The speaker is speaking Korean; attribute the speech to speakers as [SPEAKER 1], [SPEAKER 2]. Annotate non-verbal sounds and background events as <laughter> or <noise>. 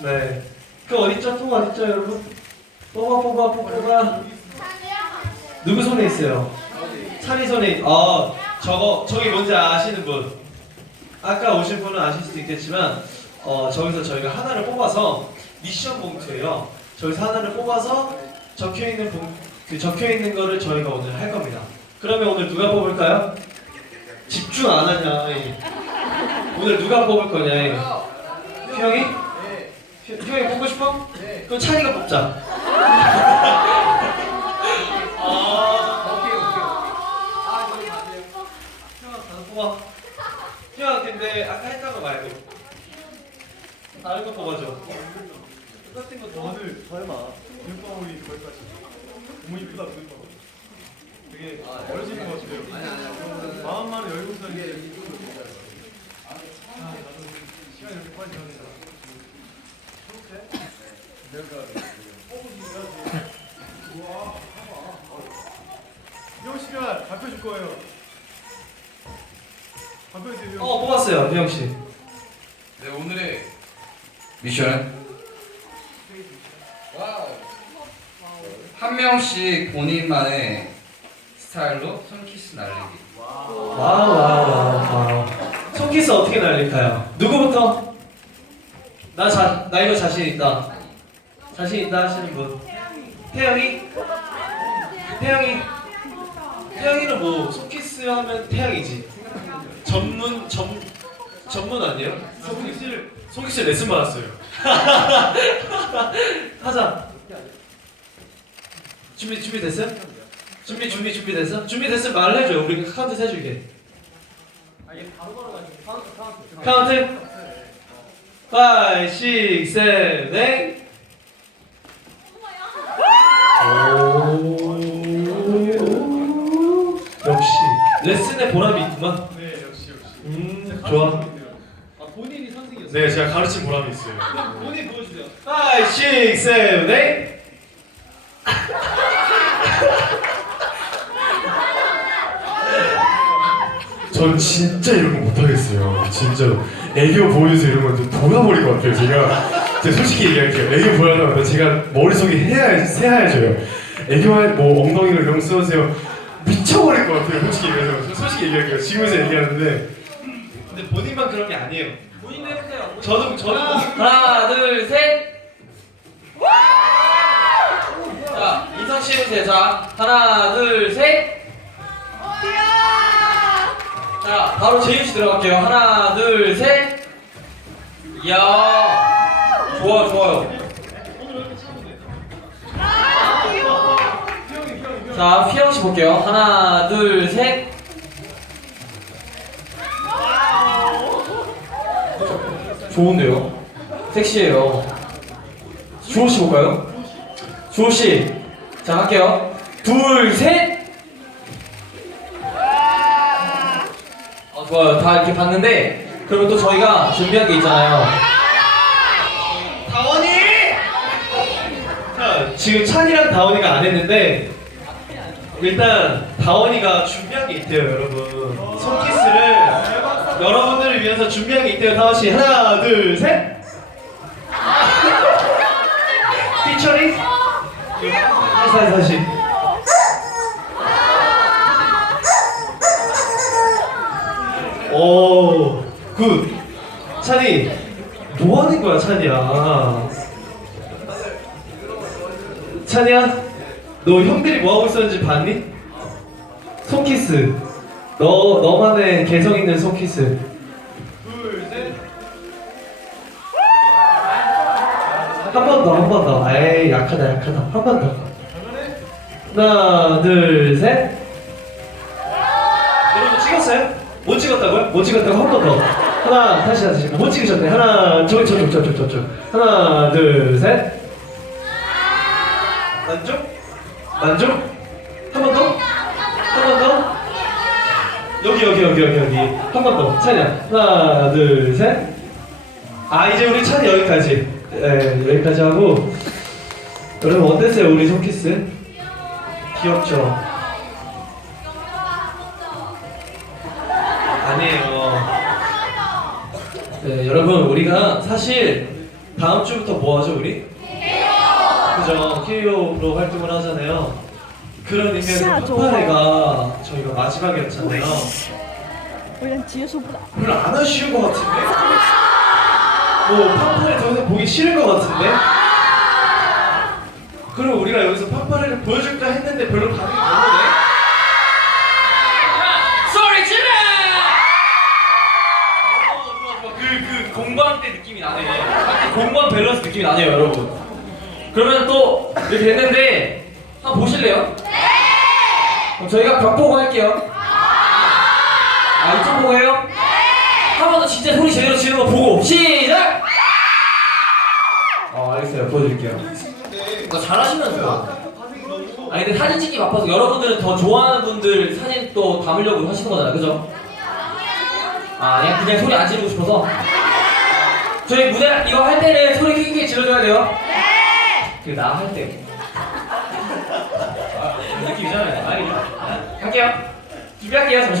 [SPEAKER 1] 네. 그 어딨죠? 통 어딨죠, 여러분? 뽑아, 뽑아, 뽑아. 누구 손에 있어요? 찬이 손에. 있- 어, 저거 저기 뭔지 아시는 분? 아까 오신 분은 아실 수도 있겠지만, 어, 저기서 저희가 하나를 뽑아서 미션 봉투예요. 저기서 하나를 뽑아서 적혀 있는 봉, 그 적혀 있는 거를 저희가 오늘 할 겁니다. 그러면 오늘 누가 뽑을까요? 집중 안 하냐? 이. 오늘 누가 뽑을 거냐? 이. 형이? 형- 형이 뽑고 싶어? 그럼 찬이가 뽑자. 아,
[SPEAKER 2] 오케이 오케이.
[SPEAKER 1] 형아 다 뽑아. 형아 근데 아까 했던 거 말고 다른 거 뽑아줘. 똑같은 거 더.
[SPEAKER 3] 오늘 설마 눈방울이 거기까지 너무 이쁘다 눈방울 되게 어려지는 것 같아요 마음만은 열고 아 나도 시간이 이렇게 빨리 지나 네형 씨가 발표 줄 거예요 발표해 주세요
[SPEAKER 1] 어 뽑았어요, 형 씨.
[SPEAKER 2] 네 오늘의 미션은 한 명씩 본인만의 스타일로 손키스 날리기.
[SPEAKER 1] 와우 와우 와우 와우. 손키스 어떻게 날릴까요? 누구부터? 나 자, 나 이거 자신 있다. 자신 있다 하시는 분. 태영이? 태영이? 태영이는 뭐 손키스 하면 태영이지. 전문 전 전문 아니에요? 손키스 손키스 레슨 받았어요. <laughs> 하자. 준비 준비 됐어요? 준비 준비 준비 됐어? 준비 됐으면 말을 해줘. 우리 카운트 세줄게. 카운트. 5, 6, 7, 8. 레슨에 보람이 있구만.
[SPEAKER 3] 네 역시 역시
[SPEAKER 1] 음 좋아.
[SPEAKER 3] 아 본인이 선생이었어요?
[SPEAKER 1] 네 제가 가르친 보람이 있어요. <laughs> 본인 보여주세요. 5, 6, 7, 8.
[SPEAKER 4] 전 진짜 이런 거 못하겠어요. 진짜로. 애교 보여서 이런 건좀 돌아버릴 것 같아요. 제가, 제가 솔직히 얘기할게요. 애교 보여달라면 제가 머릿속이 해야, 새하얘져요. 애교 할, 뭐 엉덩이를 이런 거 써주세요. 미쳐버릴 것 같아요. 솔직히 얘기해서. 저 솔직히 얘기할게요. 지금에서 얘기하는데.
[SPEAKER 1] 근데 본인만 그런 게 아니에요. 본인도 해보세요. 저도 저도
[SPEAKER 5] 하나, 둘, 셋. 자, 인성 씨 해주세요. 자, 하나, 둘, 셋. 자, 바로 재윤 씨 들어갈게요. 하나, 둘, 셋. 이야. 좋아요, 좋아요. 자, 피영 씨 볼게요. 하나, 둘, 셋. 좋은데요? 섹시해요. 주호 씨 볼까요? 주호 씨. 자, 할게요. 둘, 셋. 어, 좋아요. 다 이렇게 봤는데, 그러면 또 저희가 준비한 게 있잖아요.
[SPEAKER 1] 다원이! 자, 지금 찬이랑 다원이가 안 했는데 일단 다원이가 준비한 게 있대요, 여러분. 손키스를 여러분들을 위해서 준비한 게 있대요, 다원 씨. 하나, 둘, 셋. 피처링? 다시 다시. 오, 굿. 찬이, 뭐 하는 거야, 찬이야? 찬이야, 너 형들이 뭐 하고 있었는지 봤니? 손키스. 너 너만의 개성 있는 손키스. 한번 더, 한 번 더. 에이, 약하다, 약하다. 한 번 더. 하나, 둘, 셋. 여러분 찍었어요? 못 찍었다고요? 못 찍었다고 한 번 더. 하나, 다시 다시. 못 찍으셨네. 하나, 저기 저쪽 저쪽 저쪽. 하나, 둘, 셋. 만족? 만족? 한 번 더? 한 번 더? 여기 여기 여기 여기 여기 한 번 더. 찬이야. 하나, 둘, 셋. 아 이제 우리 찬이 여기까지. 네, 여기까지 하고. 여러분 어땠어요 우리 손키스? 귀엽죠? 아니에요. 네, 여러분 우리가 사실 다음 주부터 뭐 하죠 우리? 그죠? K.O.로 활동을 하잖아요. 그런 의미에서 팝파레가 저희가 마지막이었잖아요.
[SPEAKER 6] 원래 뒤에서보다
[SPEAKER 1] 별로 안 아쉬운 것 같은데? 뭐 판파레 더 이상 보기 싫은 것 같은데? 그럼 우리가 여기서 판파레를 보여줄까 했는데 별로 반응이 없는데?
[SPEAKER 5] 소리 질러! 어, 그, 그 공방 때 느낌이 나네. 그 공방 밸런스 느낌이 나네요, 여러분. 그러면 또 이렇게 됐는데 한번 보실래요? 네! 그럼 저희가 벽 보고 할게요. 아, 이쪽 보고 해요? 네! 한번 더 진짜 소리 제대로 지르는 거 보고 시작! 어, 알겠어요. 보여드릴게요. 너 잘하시면서. 아니 근데 사진 찍기 바빠서 여러분들은 더 좋아하는 분들 사진 또 담으려고 하시는 거잖아요, 그죠? 아, 그냥 그냥 소리 안 지르고 싶어서. 저희 무대 이거 할 때는 소리 크게 질러줘야 돼요. 네. 그나 할 때. 아, 느낌 이상하네. 알겠죠? 할게요. 준비할게요. 잠시만.